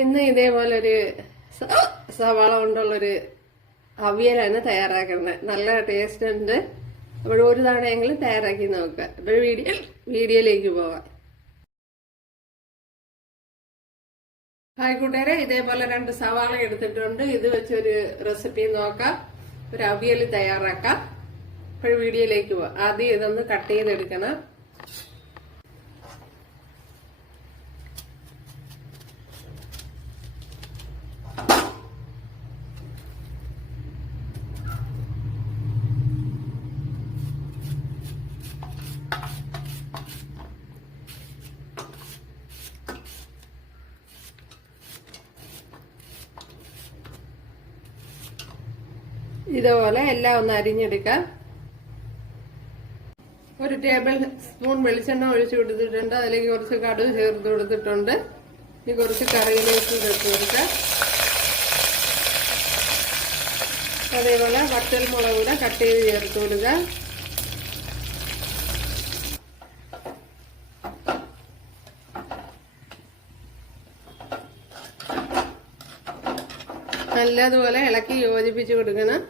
ഇന്ന് ഇതേപോലൊരു സവാള കൊണ്ടുള്ളൊരു അവിയലാണ് തയ്യാറാക്കുന്നത്. നല്ല ടേസ്റ്റ് ഉണ്ട്. അപ്പോൾ ഒരു തവണയെങ്കിലും തയ്യാറാക്കി നോക്കുക. അപ്പോൾ വീഡിയോയിലേക്ക് പോവാം. ഹായ് കൂട്ടുകാരെ, ഇതേപോലെ 2 സവാള എടുത്തിട്ടുണ്ട്. ഇത് വെച്ചൊരു റെസിപ്പി നോക്കാം, ഒരു അവിയൽ തയ്യാറാക്കാം. അപ്പോൾ വീഡിയോയിലേക്ക് പോവാം. ആദ്യം ഇതൊന്ന് കട്ട് ചെയ്തെടുക്കണം. ഇതുപോലെ എല്ലാം ഒന്ന് അരിഞ്ഞെടുക്കാം. ഒരു ടേബിൾ സ്പൂൺ വെളിച്ചെണ്ണ ഒഴിച്ചു കൊടുത്തിട്ടുണ്ട്. അതിലേക്ക് കുറച്ച് കടുക് ചേർത്ത് കൊടുത്തിട്ടുണ്ട്. ഇനി കുറച്ച് കറിയിലേക്ക് ചേർത്ത് കൊടുക്കാം. അതേപോലെ വറ്റൽ മുളക് കൂടെ കട്ട് ചെയ്ത് ചേർത്ത് കൊടുക്കുക. നല്ലതുപോലെ ഇളക്കി യോജിപ്പിച്ച് കൊടുക്കണം.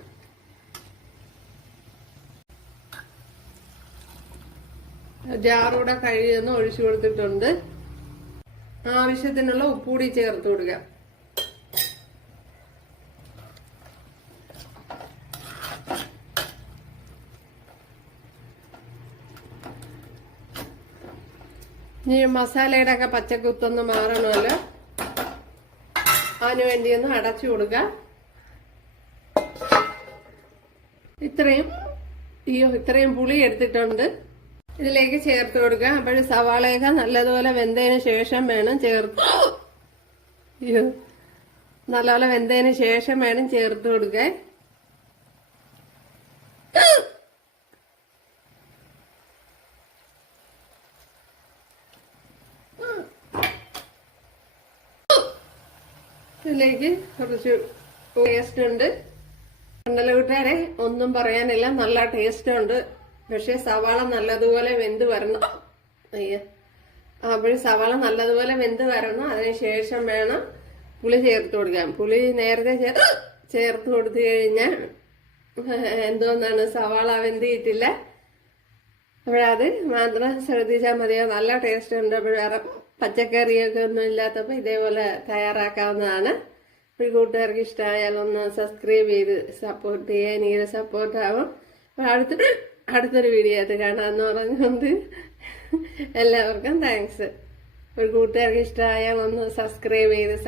ജാറൂടെ കഴുകിയൊന്ന് ഒഴിച്ചു കൊടുത്തിട്ടുണ്ട്. ആവശ്യത്തിനുള്ള ഉപ്പുകൂടി ചേർത്ത് കൊടുക്കുക. ഇനി മസാലയുടെ ഒക്കെ പച്ചക്കുത്തൊന്ന് മാറണമല്ലോ, അതിനു വേണ്ടി ഒന്ന് അടച്ചു കൊടുക്കുക. ഇത്രയും പുളി എടുത്തിട്ടുണ്ട്. ഇതിലേക്ക് ചേർത്ത് കൊടുക്കുക. അപ്പോൾ സവാളയൊക്കെ നല്ലതുപോലെ വെന്തതിന് ശേഷം വേണം ചേർത്ത് കൊടുക്കാൻ. ഇതിലേക്ക് കുറച്ച് ടേസ്റ്റ് ഉണ്ട്. കണ്ടല്ലോ കൂട്ടുകാരെ, ഒന്നും പറയാനില്ല, നല്ല ടേസ്റ്റ് ഉണ്ട്. പക്ഷെ സവാള നല്ലതുപോലെ വെന്ത് വരണം. അപ്പോൾ സവാള നല്ലതുപോലെ വെന്ത് വരണം. അതിനുശേഷം വേണം പുളി ചേർത്ത് കൊടുക്കാൻ. പുളി നേരത്തെ ചേർത്ത് കൊടുത്തു കഴിഞ്ഞാൽ എന്തോന്നാണ്, സവാള വെന്തിയിട്ടില്ല. അപ്പോഴത് മാത്രം ശ്രദ്ധിച്ചാൽ മതിയോ. നല്ല ടേസ്റ്റ് ഉണ്ട്. അപ്പോൾ വേറെ പച്ചക്കറിയൊക്കെ ഒന്നും ഇല്ലാത്തപ്പോൾ ഇതേപോലെ തയ്യാറാക്കാവുന്നതാണ്. അപ്പോൾ കൂട്ടുകാർക്ക് ഇഷ്ടമായാൽ ഒന്ന് സബ്സ്ക്രൈബ് ചെയ്ത് സപ്പോർട്ട് ചെയ്യാൻ, എനിക്ക് സപ്പോർട്ടാവും. അപ്പോൾ അടുത്തൊരു വീഡിയോ ആയിട്ട് കാണാമെന്ന് പറഞ്ഞുകൊണ്ട് എല്ലാവർക്കും താങ്ക്സ്. ഒരു കൂട്ടുകാർക്ക് ഇഷ്ടമായാൽ ഒന്ന് സബ്സ്ക്രൈബ് ചെയ്ത്